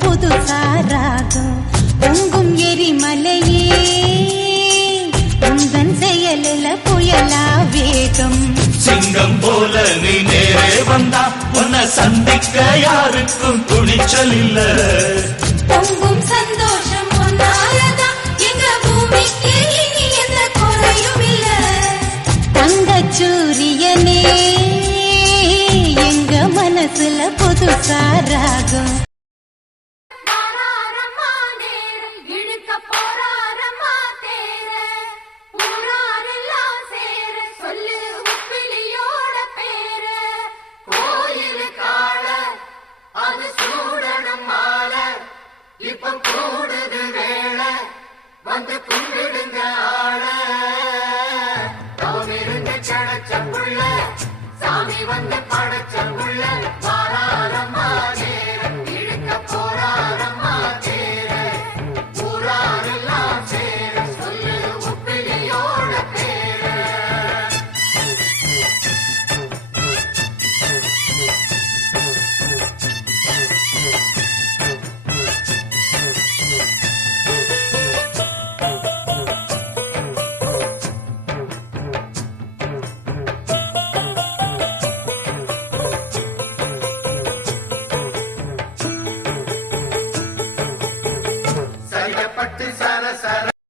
புதுசா ராகம். பொங்கும் எரிமலையே உந்தன் செயலில் புயலா வேகம். சிங்கம் போல நீ நேரே வந்தா உன்னை சந்திக்க யாருக்கும் துணிச்சல் இல்ல. பொங்கும் சந்தோஷம் சூரியனே எங்க மனசுல புதுசா ராகம். வந்து கும்பிடுங்க ஆள. அவன் இருந்த சாமி வந்து